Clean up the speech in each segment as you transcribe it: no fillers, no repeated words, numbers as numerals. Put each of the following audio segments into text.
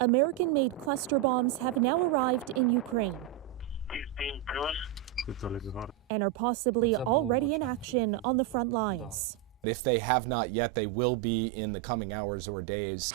American-made cluster bombs have now arrived in Ukraine and are possibly already in action on the front lines. If they have not yet, they will be in the coming hours or days.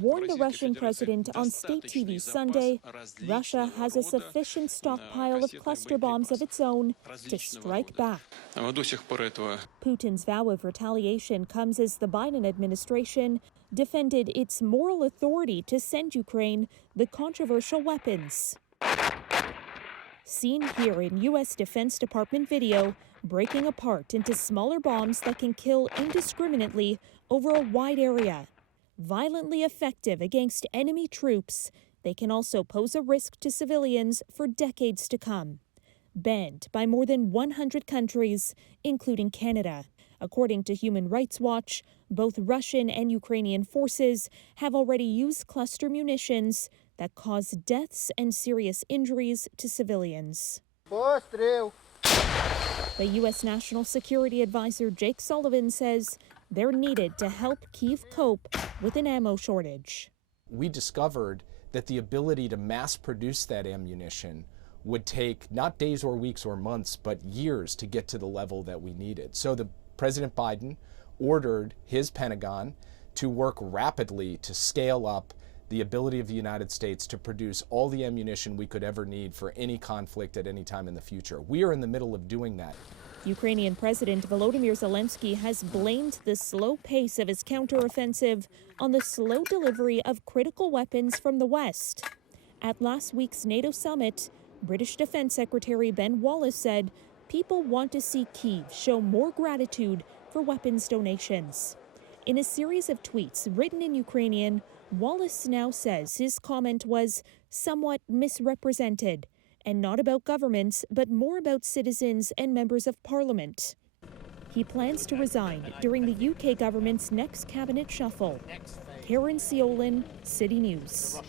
Warned the Russian president on state TV Sunday, Russia has a sufficient stockpile of cluster bombs of its own to strike back. Putin's vow of retaliation comes as the Biden administration defended its moral authority to send Ukraine the controversial weapons. Seen here in U.S. Defense Department video, breaking apart into smaller bombs that can kill indiscriminately over a wide area. Violently effective against enemy troops, they can also pose a risk to civilians for decades to come. Banned by more than 100 countries, including Canada. According to Human Rights Watch, both Russian and Ukrainian forces have already used cluster munitions that cause deaths and serious injuries to civilians. The U.S. National Security Advisor Jake Sullivan says they're needed to help Kyiv cope with an ammo shortage. We discovered that the ability to mass produce that ammunition would take not days or weeks or months, but years to get to the level that we needed. So President Biden ordered his Pentagon to work rapidly to scale up the ability of the United States to produce all the ammunition we could ever need for any conflict at any time in the future. We are in the middle of doing that. Ukrainian President Volodymyr Zelensky has blamed the slow pace of his counteroffensive on the slow delivery of critical weapons from the West. At last week's NATO summit, British Defense Secretary Ben Wallace said people want to see Kyiv show more gratitude for weapons donations. In a series of tweets written in Ukrainian, Wallace now says his comment was somewhat misrepresented and not about governments, but more about citizens and members of parliament. He plans to resign during the UK government's next cabinet shuffle. Caryn Ceolin, CityNews.